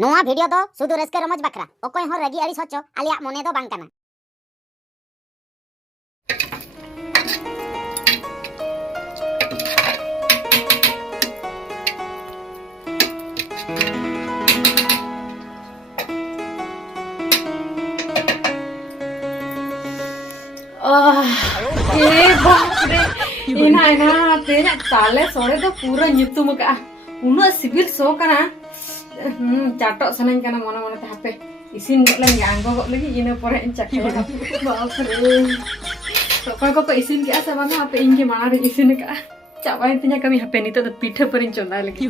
नोआ वीडियो दो सुदु रस्के रमज बकरा ओकोय हो रगी अड़ी सोचो आलिया मोने दो बांग कना ए बाप रे इना तेना ताले सोरे तो पूरा nyutum का उनो सिबिल सो कना चाटो सनन कना मोने मोने ते हापे इसिन गलन यांगो गो लगी इने परे चाकी बाप रे तो को इसिन के आसा बांगा हापे इंगे मारे इसिन का चाबाइन तिnya kami hape nito तो पीठे परिन चोंदा लगी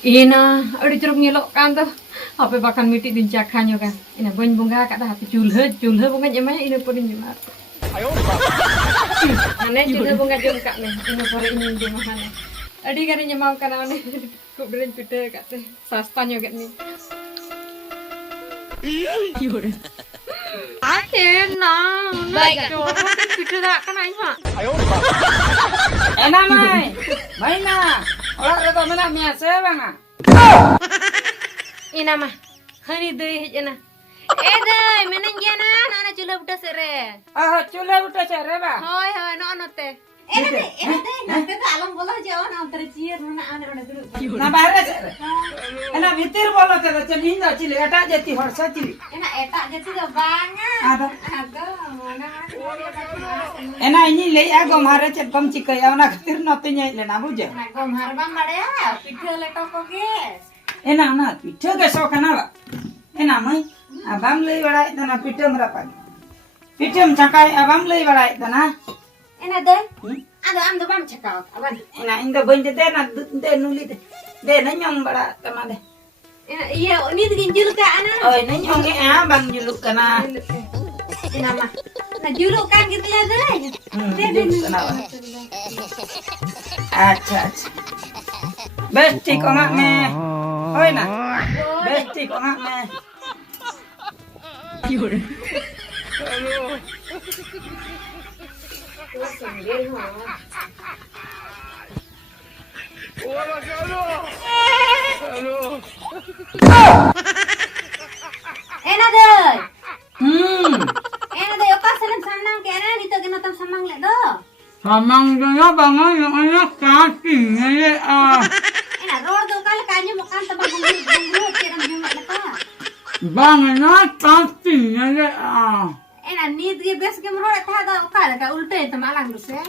ina adi jeruk nyelok kan tuh apa bahkan miti din cakhanyo kan ina boin bunga kada hape julhe bunga jemanya ina podin jemar ane julhe bunga jom kak ne ina pore ini jemahane adi kan nyemau kan ane kubren pite kate sastanyo kat ni na baik pite dak kan ai ma enak mai na orang itu mana biasa bang ina mah hani dei hejana dei menen jana nana chula buta sere chule udah cere bang hoy hoy no note nanti tuh alam bola jauh nanti cier mana ane udah dulu nah bahaya cere enak bitir bola cere cemin dah cili eta jadi horsa cili enak etak jadi tuh banget ada mana enak ini lei aku mare cek kom cikai awak nak tir notinya ini nabu je nah gom harbang ada ya pidel leto guys enak nak pithe ke so kana ba enak mai abang lei barai tanah pithe merapa pithe mencakai abang lei barai tanah enak deh ada am bam cakap aban enak indah bonjol deh nak deh nuli deh nanyong bara tanah deh enak iya ini diginjil ke anak oh ini nyong bang juluk kana enak mah nah juluk kan gitu ya deh juluk kana acha besti kok mak me oi na besti kok mak me enak deh enak deh apa salam sanang kena nih tuh kena tam samang le do samang dia bangun yang enak kasih ya enak roar tuh kali kanyu makan tambah bunggu kira bunga lepa bangun kasih ya enak nih dia bes ke meror eta da kali ka ulte itu malang dus ya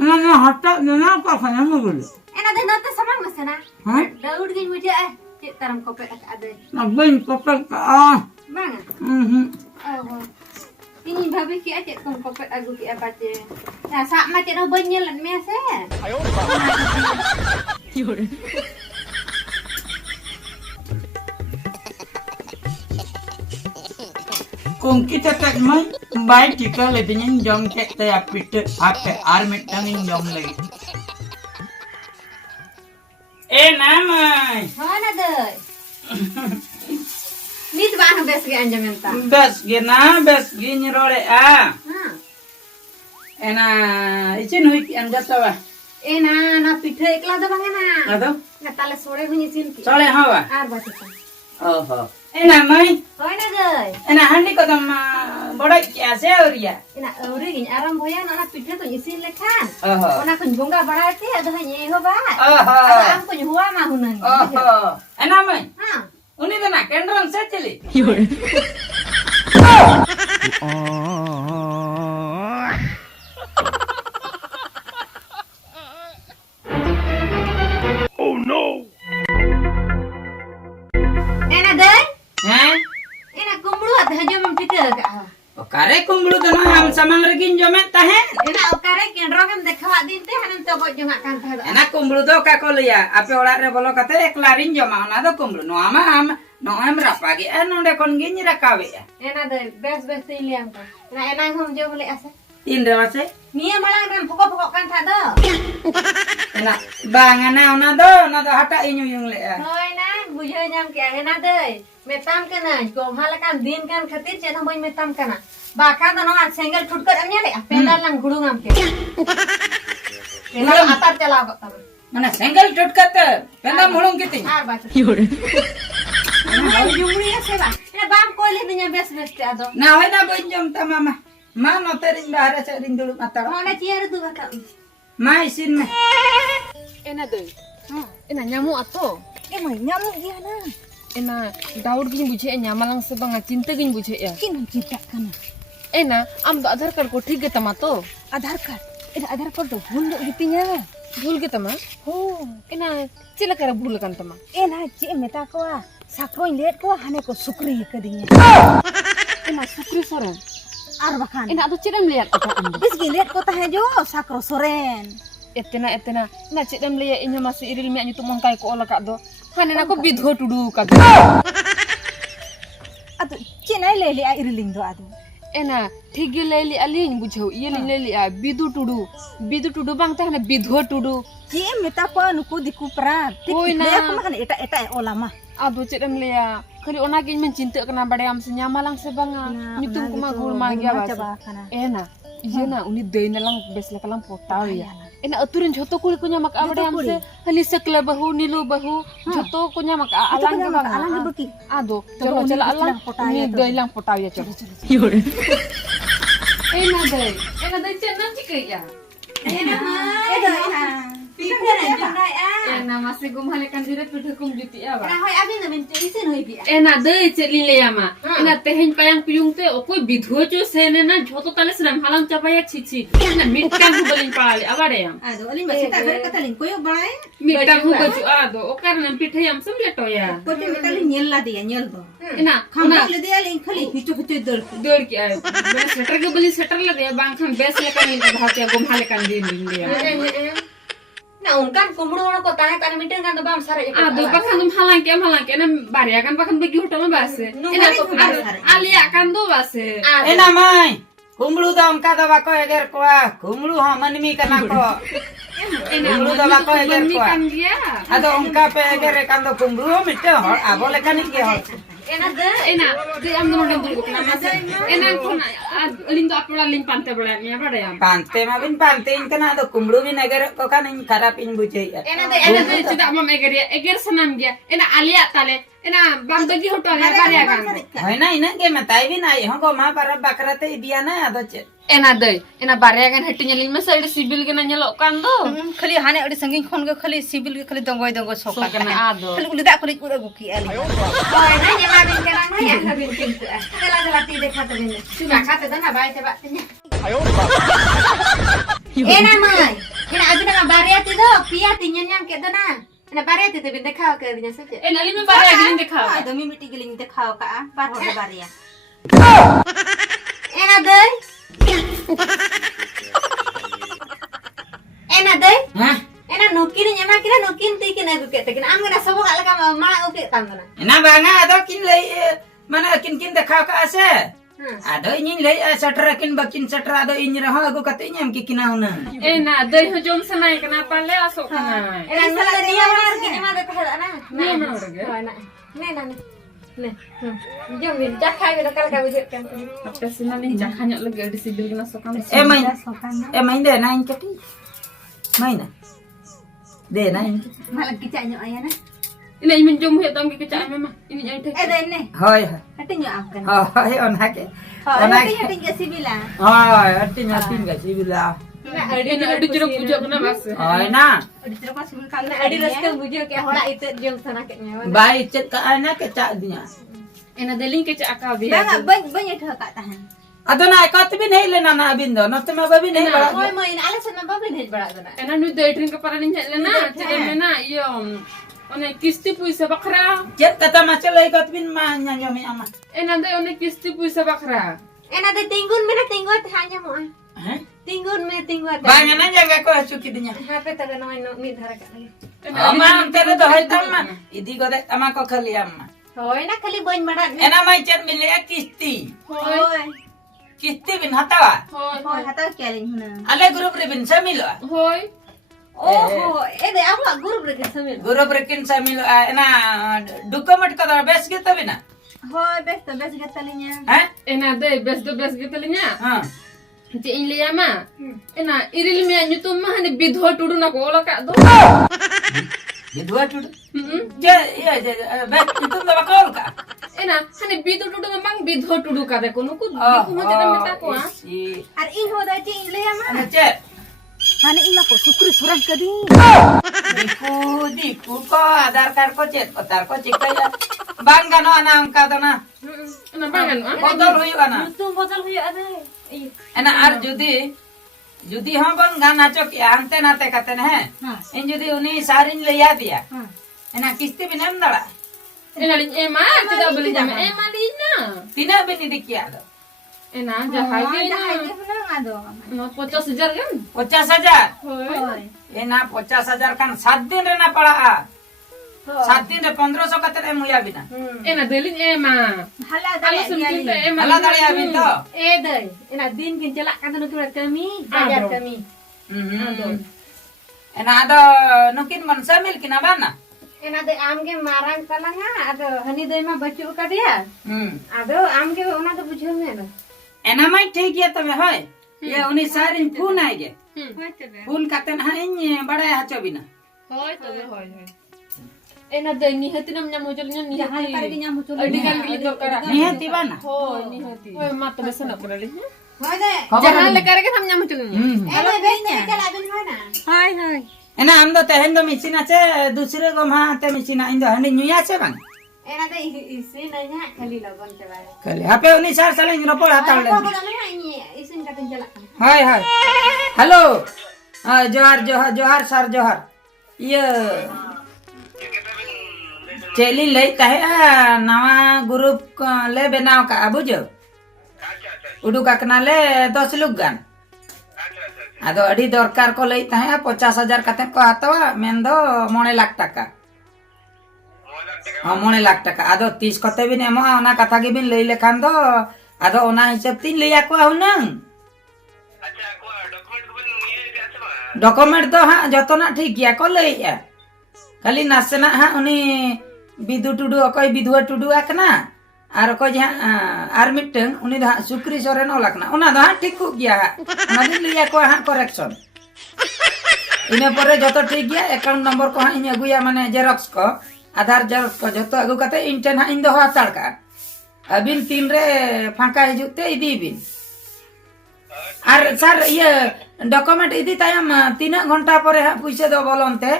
enak hatta dia apa kaya mogul enak deh nanti samang masana hah daud gin muja cik taram kopek ada nabin kopek bang oh ini babi ki aja kong kopek aku ki apa je nah sak ma cek no benyelan mese kung kita tak mai baik jika ledenya jom kek taya pite ate armet tangin jom lagi namai mana deh nih tuh bang bes ke anjam enta bes gini role icin hui anda tawa enak na pite ikla da bang enak ado ngatale sore hunyi sin ki sole hawa ar batu mai hoina deh enak handi ko tam bodak ase auria enak uri gin aram boyan anak pite tuh isin lekan oho ona kun bunga barati ada hanya ho ba ada am kun huwa ma hunan enak mai ha uni to nak kendrong se chili Oh no! enak deh enak kumbulu ada jam pite ka okare kumbulu to am samang regin jomet tahen enak okare kendrong em dekhawa din teh hanan to go jongak kan tah enak kumbulu to ka ko liya ape orak re bolo kate eklarin joma ona to kumbulu no ama am no am rapa ge nonde kon gini rakawe ya enak deh bes tiliang ka nah enak hom jom le asa tin re mase Nia malang ram pokok-pokok kan tak do. enak bang ana do hata inyu yung le Hoi na, bujur nyam ke hena dei. Metam kana, ko halakan din kan khatir che thong metam kana. Bakha to no an single thutkar amnya le, pendal lang gudung am ke. Pendal atar chala ko tam. mana single tutkat penda mulung kiting Ar baca. Ai jumri ase ba. Ina bam ko le dunya bes te ado. na hoy na bonjom ta mama ma no terin bahara sa rin dulu mata Mo na ciar tu kata. ma isin me Enak deh. Enak nyamuk atau? Emang nyamuk dia na. Enak daur gini bujhe nyamalang sebang cinta gini bujhe ya. Kin cita kana. Enak am do aadhar card ko ठीक है तमा तो Aadhar card. Ina aadhar card tu huluk gitinya. भूल के तमा Oh. एना चिला करे भूल kan तमा Ena cik meta ko sakroin lihat ko hane ko sukri kadinya. एना सुक्री सोरेन Ar bakan. एना तो चिरम लिया कता am Bis lihat ko tah jo sakro soren. etena na cidam liya inya masih iril mi anyu mongkai ko ola kak do hanen aku bidho tudu kak Atu cik nai lele a iriling do atu. एना ठिगी लेली अलिन बुझौ ये लेली आ Bidu Tudu bang teh na bidho tudu Cik meta ko nuku diku pra. Oi, na. Dia ko makan eta olama. ado cidam liya kali ona gin men cinta kena badayam senyamalang sebanga nyutum kuma gul magya bas ena iyana uni deina lang besle kalang potau ya ena aturin joto kuli kunya mak abadayam se hali sekle bahu nilu bahu joto kunya mak alang ke bang Alang beki. ado Coba jolo jala uni alang islang potau ya, ni coba. deilang potau ya coba ena dei cenang cikai ya ena masih gumhalekan diri pidhakum juti ya ba ena dei celi le ama ena tehin payang piyung te okoi bidho cho sene na joto tale sram halang chapaya chichi ena mitkan hu balin pali abare yam Ado alin basi tak ber kata lin koyo balai. mitkan hu baju arado okar nan pithe yam sam leto ya Ko te meta lin nyel la dia nyel do. ena Khamba ona le dia lin khali hicu dor. dor ki ay bes setter ke bali setter la de bang kham bes lekan in bhakya gumhalekan din dia Nah, ungkan kumru na ko tahe kan minten kan do bam sare ado bakhan dum halang ke ena barya kan bakhan bagi hutama base ena alia kan do base ena mai kumlu da onka da bako eger ko kumlu ha manmi kana ko kumlu da bako eger ko kan dia ado onka pe eger kan do kumlu mitte hor abo lekani ke hor ena de am do ndem dulu kana mas ena kon ling do apula ling pante bala ni apa ya pante ma bin pante in kana do kumlu bin eger ko kan in karap in bujai ena de tidak mam eger sanam dia ena alia tale ena bang bagi hotel ya karya kan hoy na ina ke matai bin ai ho ko ma para bakrate idia na ado che ena dei ena barya kan hetinya lima side sibil kena nyelok kan do khali hane odi sanging khon ga khali sibil ga khali dongoi soka kena ado khali uli dak kulit ura guki ali oh na nyama bin kana na ya bin kintu kala ti dekha ta bin sudah khate dana bai te ba tinya ena mai ena adu na baria ti do pia tinya nyam ke dana ena baria ti te bin dekha ke dinya saja ena lima barya gini dekha ada mi miti giling dekha ka par ho baria ena dei ena dei hah ena nukin nyama kira nukin ti kina guke te kina am gana sabo kala ka ma oke tamana ena banga ado kin lei mana kin dekha ka ase ado in lei satra kin bakin satra ado in raho agu kate nyam ki kina una ena dei ho jom sanai kenapa le asok kana ena sala dia mar ki nyama dekha na ni mana orge na ne jom bin jakhai bin kala ka bujek kan apa sina ling jakhanya lagi di sibil kena sokan main deh nain kati main deh nain malah kicak nyo ayana ini imin jom he tam ki kecak mama ini nyai tek dei ne hoy hati nyo am kan hoy on hake hati nyo sibila hoy artinya tinggal sih bila ini adu jeruk pujuk kena mas hoy na adi terus pas bil kala adi raska bujuk ya hora itu jom sana kenya baik cet ka anak kecak dia ena deling kecak akal dia bang banyak ka tahan ado na ka tibin hele na na abindo no tuma babin he bala Hoy mo ina alasan na babin hej bara dana ena nu dei drink para ning lena cedem na iyo one kisti puisa bakra cet kata machelai ka tibin ma nyanyo mi ama ena dei one kisti puisa bakra ena de tinggun mena tinggot hanya mo Hah? tinggun me tinggot Banyak aja gak kau suki dinya. hape taga no ni dhara ka Ama tere to hoy tamma. Idi gode tama ko khali amma. hoy na khali boin bara Ena mai chat mile kisti. hoy किस्ती बिन हतावा Hoi hata kialing huna. ale grup re bin samilo Hoi. Oh, ede aku guru berke samil. grup re kin samilo ena document ka bes gitu bina Hoi bes gatalinya. ha Ena deh bes gitu linya. ha Nanti ini ya ma. Ena iril me nyutum mah ni bidho tudu na ko ka do. bidua tu je ya bes itu ndak bakal ka Ena hani bidho tudu memang bidho tudu ka de kono ku diku mah jadi meta ko ah. Ar ing ho da ting le ma. ana ce Hani ing ko sukri surang kadi. diku ko aadhar card ko cet kotar ko cikaya bang gano ana angka dana Ena bangan ah. bodol huyu ana Tu botol huyu ada. ena ar judi ha bang gana chok ya ante nate katen hai in judi uni sarin liya dia ena kisti binem dala Ena lin ema tidak beli jam ema lina. tina bini dikia do Ena jahage na. Jahage pun ada. No 50,000 kan? 50,000 Hoi. Hoi. ena 50,000 kan 7 din rena pada 7 din re 1500 katen emuya bina Ena delin ema. Hala da Kalau sunting te ema. ala dali abin to deh. Ena din kin celak kan nu kami, bajar kami. ena ada nukin man samil kinabana Ena de amge marang talanga ado hani doi ma bacu ka dia. Ado amge ona do bujhau me ado. ena mai ठीक है तमे होय ये उनी सारिन फून आएगे Hoi tebe. फून katen ha इन बड़ा हाचो बिना Hoi tobe hoi. Ena de ni hati nam nyam hojolnya ni Hari hati. pagi nyamu culu. Adi kan gili kara. निहति बना Hoi ni hati. Hoi mata besana kara linya. Hoi de. Jangan lekar ke sam nyam hojolnya. Ena benya. Celak bin mana? Hoi hoi. एना हम तो तहन तो मिसिना छे दूसरे को मा ते मिसिना इन तो हनी न्यूया छे बन Ena de isi nanya kali lagon tebare. कले आपे उनी सार साल इन रोपड़ हाताल ले Aku dah ini isin katin celak. हाय हाय हेलो हां जोहार जोहार जोहार सर जोहार ये चेली लेता है नवा ग्रुप ले बनाव का बुझो उडुका कना ले 10 लोग गान आदो अडी दरकार को लेता है 50,000 कते को हातवा मेन दो 9 लाख टका हाँ 9 लाख टका आदो 30 कते बिन एमो ओना कथा के बिन लई लेखान दो आदो ओना हिसाब तीन लिया को हुनंग डॉक्यूमेंट तो हाँ जतना ठीक गया को लईया खाली नासेना हाँ उनी बिदु टुडू अकय बिधुआ टुडू आकना आर अकय जहाँ आर मिटंग उनी दा सुक्री सोरेन ओलाकना ओना दा ठीक को गया ओना दिन लिया को हाँ करेक्शन इने परे जतो ठीक गया अकाउंट नंबर को हाँ इन अगुया माने जेरॉक्स को आधार जेरॉक्स को जतो अगु कते इंटेन हाँ इन दो हाताड़ का अबिन तीन रे फांका हिजुते इदी बिन आर सर ये डॉक्यूमेंट इदी तायम 3 घंटा परे हाँ पैसे दो बोलनते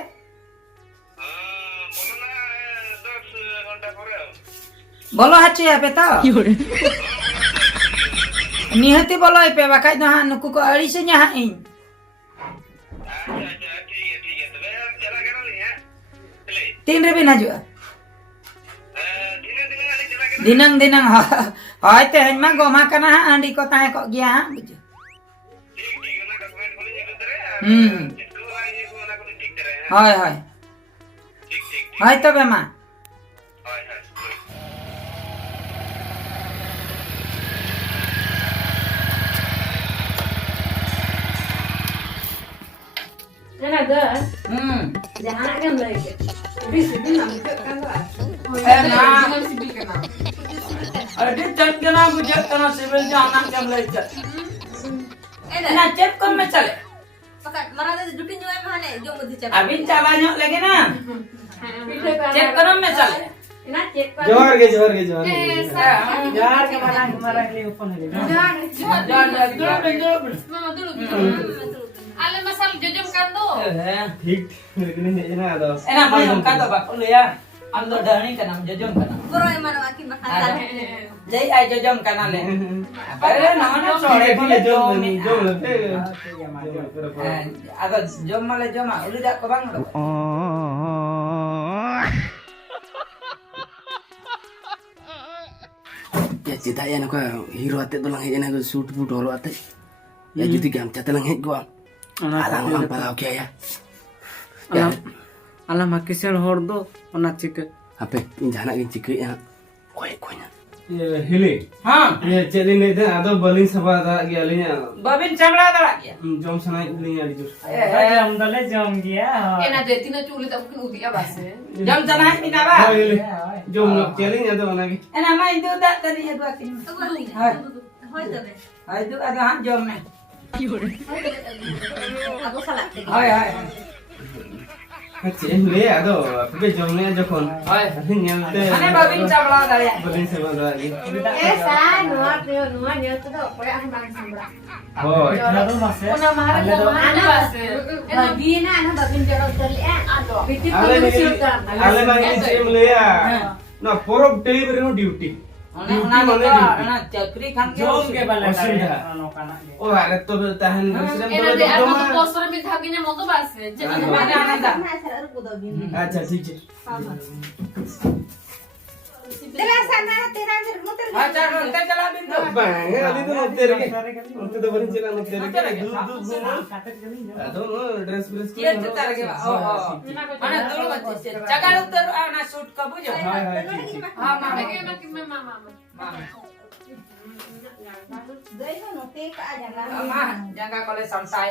बोलो हाचे पे तो निहति बोलो पे बाकाय दो हाँ नुकु को अड़ी से न्या इन तीन रे बिन हजुआ दिनंग दिनंग होय ते हनमा गोमा कना हाँ अंडी को ताए को गया हाँ बुझो होय होय होय तबे मा Ena de jangan kan lagi. Bisi nam kan lah. Jangan sibil kana. अरे चल के ना बुझे तना सिविल जाना जब ले चल ना चेक कम में चले Pakat marah de dutin juga mana jom mesti cek. अभी चला न्यो लगे ना चेक करो में चले Ena cek pa. जोहार के जोहार के जोहार के यार के हमारा के लिए फोन ले Mama dulu. Ale masal jojom kan do. ठीक लेकिन नहीं ना दो एना भाई हम का तो बाप लिया हम तो डरनी का नाम जजम का नाम Bro mana makin makan. जय आई जजम का नाम ले अरे ना ना छोड़े को ले जो में जो ले अगर जम माले जम उली दा को बांग Ya cita ya nak hero ate tu lang hej na suit boot horo ate. Ya juti gam cata lang hej gua. Alang lang pala okay ya. alam hakisel hor do ona chike Ape in jana gin cikri ya. Koi na. ये हिली हाँ ये चली नहीं थे आदो बलिंग सभा दा गया लिया बाबिन चमड़ा दड़ा गया जम सनाई लिया दिजु जम दले जम गया एना देती ना चूली तब कुन उदिया बासे जम चनाई बिना बा होइले जम चली नहीं आदो ना की एना मा इंदु दा तनी एदवा किन हाय होय तबे हाय दु आदा हम जम ने ako salak te हाय हाय चे ले आदो पे जम ने जखन हाय ᱧᱮᱞᱛᱮ ane babin chमड़ा दड़ा बलिंग सभा दा गी eh sa nuwa nya to do koy ah bang sambra होय Lalu masih ona mahar ko ana base bagi na ana babin jaro terli ado biti आले ko नहीं siutan आले नहीं सेम ले आ ना परब डेलीवरी नो duty ona ona duty ko माने ona chakri khan ke jom ke bala Osinda. nokana ओ अरे तो ताहन सिस्टम एना तो दे जमा ana postor mi thaginya mo to base je mana ananda अच्छा ठीक है dela sana tera andir muter acha nonte chala bindu bang ali तो नोते रे उनते तो बलिंग चला नोते रे दूध अदो नो ड्रेस प्रेस ये तो तार के ओ ओ ana dulu bace jaga utar ana shoot ka bujo हाय हाय ha mama ke na ki mama mama dei no te ka jangan mama jaga kole santai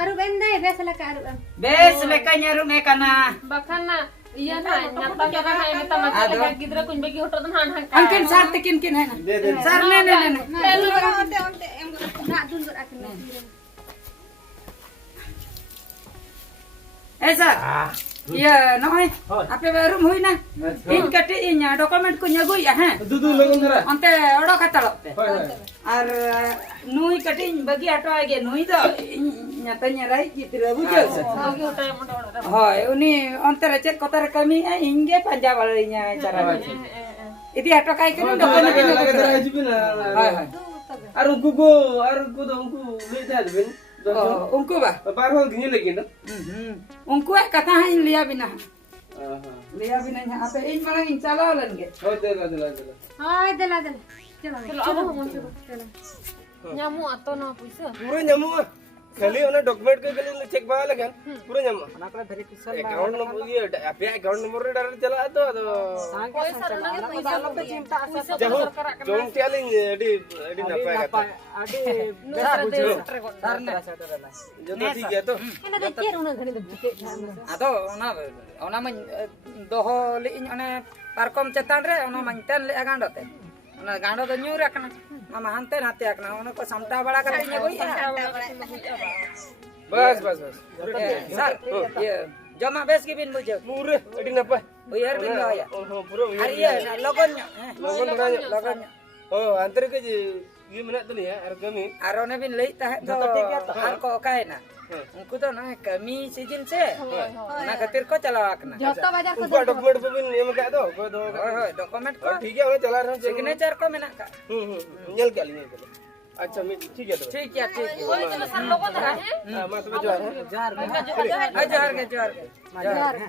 aru bendai besala ka aru bes lekanya rume kana bakan na iya na nyata kira na ini ta mati ka gidra kun bagi hoto dan han han angkin sar tekin kin hai na दे दे sar ne ne ne telu onte onte em na dundur akan ऐसा ये नॉय आपे room हुई ना इन कटे इन document को न्यागुई है दूध लगन धरा अंते ओडो कतलो पे हाय हाय और नुई कटे बगी आटो आगे नुई तो न्याता न्याराई कितरे बुझो bagi hoto yang moda होय उनी अंते रचेत कतर कमी इंगे पंजाब वाले न्या चारा इदी आटो काई के डॉक्यूमेंट लगे धरा हिजबिन हाय हाय और उनको तो उनको ले जा देबिन उनको बा बार हो गिने लेकिन उनको कथा है लिया बिना हां लिया बिना यहाँ पे इन मांग इन चला लनगे हो दे hoy dela dela chalo chalo abo mo nyamu ato na puisa पूरा नमु खाली ओना डॉक्यूमेंट के खाली चेक बा लगन पूरा नमु ना करे वेरिफिकेशन अकाउंट नंबर ये आपे अकाउंट नंबर रे डायरेक्ट चला तो poisa na ke puisa पे चिंता puisa जहो sarkara kan जोम टियालिंग एडी एडी नपाय कथा आदि nusra de सरने जो तो ठीक है तो ena de cher una gani de आदो ओना मन दोहो लिइन ओने पारकम चेतान रे ओना मनतन ले गांडोते ओना गांडो तो न्यू रखना मामा हनते नाते रखना ओना को समटा बड़ा कर न्या गोई बस बस बस सर ये जमा बेस के बिन मुझे पूरे एडी नपाय उयर बिन होया ओहो पूरा अरे ये लगन लगन धरा लगन ओ अंतर के ये मेना तो नहीं है और कमी आरो ने बिन लई ता तो ठीक है तो आर को काहे ना उनको तो ना कमी सीजन से ना खातिर को चलावकना joto bajar ko उनको डॉक्यूमेंट पे भी नेम का दो कोई दो होय होय डॉक्यूमेंट को ठीक है वो चला रहा हूं सिग्नेचर को मेना का नेल के लिए अच्छा मैं ठीक है तो ठीक है ठीक है oi chalo sar logo na he मैं तो जो है जोहार के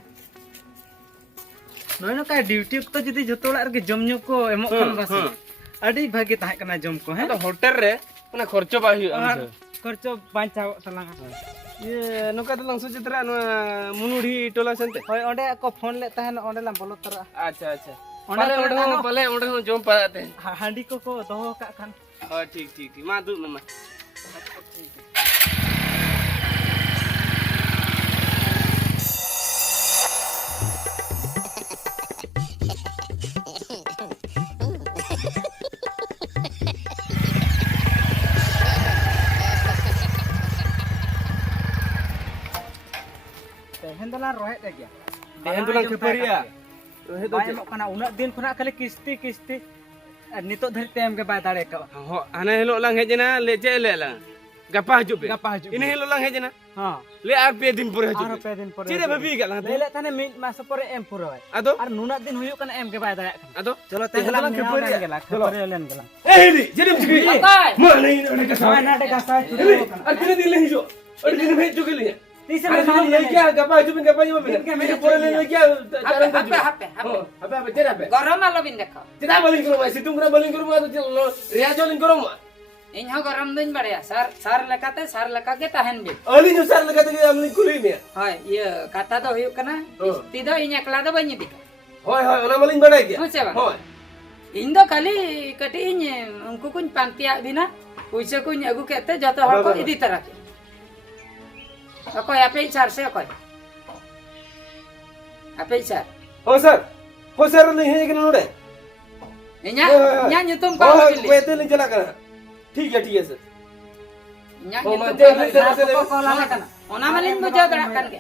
नोय नका ड्यूटी तो जदी जतो ला रे जम ᱧᱩ को एमो खान बासे अडी भागे ताहे कना जम को है तो होटल रे ना खर्चो बा हुई खर्चो बांचाव तलांगा ये नोका तो लंग सुचित्रा मुनुडी टोला सेंते होय ओंडे को फोन ले ताहे ओंडे ला बोलो तरा अच्छा अच्छा पले ओडे जोम पाते हांडी को दोहो का खान हां ठीक ठीक ठीक मा दू मा तेहन दला रोहे दे गया देहन तो लंग खपरिया रोहे तो बाय मो कना उना दिन खुना खाली किस्ती नितो धरि टाइम के बाय दाड़े का हो आने हेलो लंग हेजना ले चे ले ला गपा हजू पे गपा हजू इन हेलो लंग हेजना हां ले आर पे दिन पर हजू आरो पे दिन पर चीदे भाभी गला ले ताने मिट मास पर एम पुरो अदो आर नुना दिन हुयो कना एम के बाय दाड़े अदो चलो तेहन दला खपरिया गेला खपरिया लेन गेला ए हेली जेदम चिकी मा नहीं ओने का ना डे का साय अरे दिन ले हिजो अरे दिन भेज जो के लिए Tisu Ada sebelum lagi ya, gapa cuma gapa cuma bina. Ini pura lagi ya, jalan tuju. Apa tidak apa? Gorom alo bin dekho. Tidak balik ke rumah, situ kena balik ke rumah tu ria jolin ke rumah. Iñ ho gorom duñ badaya sar lekate tahen bi. Ali nyusar lagi tu amli kulit ni. Hoy iya kata do huyuk kana isti do iñ ekla do bañ dik. Hoi hoi, ona maling badai ke? Hoi bang. Hoi. Iñ do kali kati iñ ungku kuñ pantia bina puisa kuñ agu kete joto hor ko idi tara ke. Akoy ape sar se akoy. Ape sar. Hoi sir ni he kena node. Nya nyutum ko Hoi, bili. wete ni jala kana. ठीक है sir nya nyutum ko la kana. Ona malin bujau dara kan ke.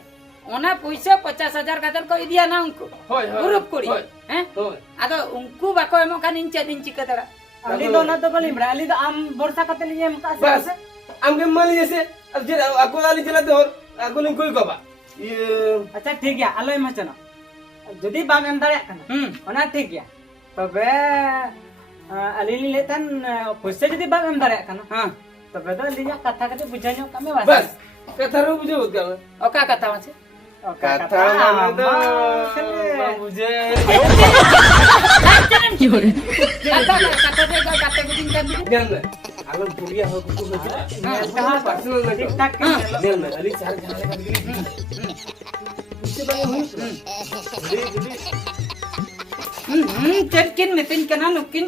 Ona puisa 50,000 katar ko idia na ungku. Hoi Grup kuri. Eh? Hoi. Ado ungku bako emo kan inci katara. Ali do na to balim ra ali do am borsa kate li em ka बस हम के मान लीजिए अब जरा आपको गाली चलाते हो आपको लिंक कोई कबा ये अच्छा ठीक है आलोय मचना जदी बाम एम दाड़े kana ona ठीक है तबे ali li letan पैसे जदी बाम एम दाड़े kana हां तबे दो लिया कथा कते बुझानो कमे बस कथा रो बुझे होत का ओका kata mace. कथा माने तो बुझे Kata bikin kan bikin. ध्यान में अगर पुलिया हो कुछ बचे कहां पर्सनल में ठीक ठाक ध्यान में अली चार जाने का दिली इससे बने हुई Cerkin metin kana nukin.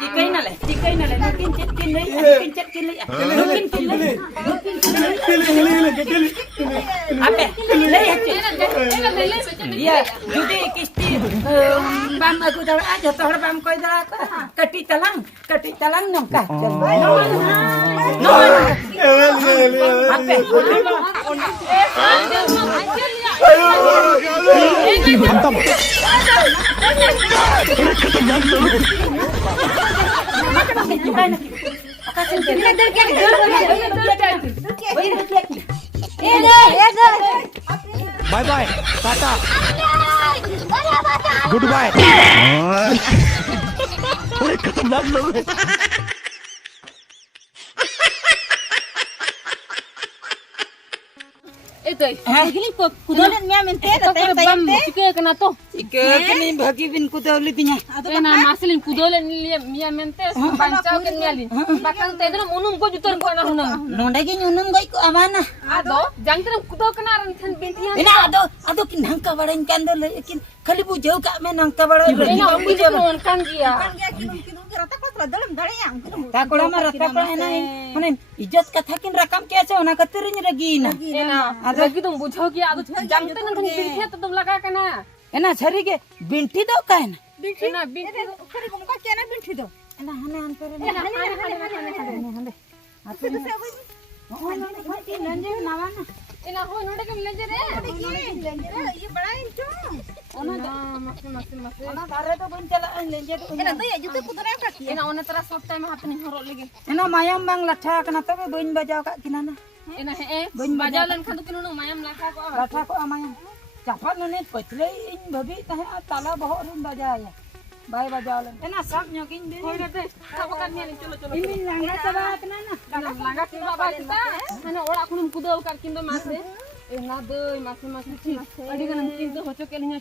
Tikai nale, nukin cetkin le. Apa? Iya, judi kisti bam aku dara aja tohar bam koi dara kati talang nongka. No. Apa? Bye bye tata goodbye खतरनाक लोग हैं Kudolan niya mente bam chike kana to. Kini bagi bin kudawli binya. Ena maslin kudolan niya mente bancau kan nyalin. Bakang tedro munum ko jutor ko na hunang. Nonde gi nyunum goi ko amana. Ado jangtram kudo kana ran than bentian. Ina ado kin hangka barain kan do lekin khali bujau ka me nangka bara. Ena bujau kon kan dia. Takora ma rata ko ena mane इज्जत कथा किन रकम के আছে ওনা কতরিন রগিনা Ena lagi tum bujau ki ado jangtan than bintia to tum laga kana. एना छरी के बिंटी दो कायना Ena binti खरी को केना बिंटी दो एना हने हन पर ena hane. लंजे नवाना Ena ho node kam lenje re. ये बड़ा इंचो Masih. ओना बारे तो बन चला लंजे तो एना तो जुते पुतरा का Ena ona tera सब time happening horok lagi. एना मायम बांग लठा कना तबे बन बजाव का किनाना Ena bajau lan kan tu kinu mayam laka ko. लठा को मायम चापा नने पथले इन भभी तहे ताला बहुत रुन बजाया बाय बजाव लन एना सब न्योकिन दे Hoy nate, apa kan ni cholo. इन लांगा चबा कना ना Langga kita ba kita. Hana orak kunum kudo kar kindo mas. Ena doi mas. Adi kan kinto hocho kelnya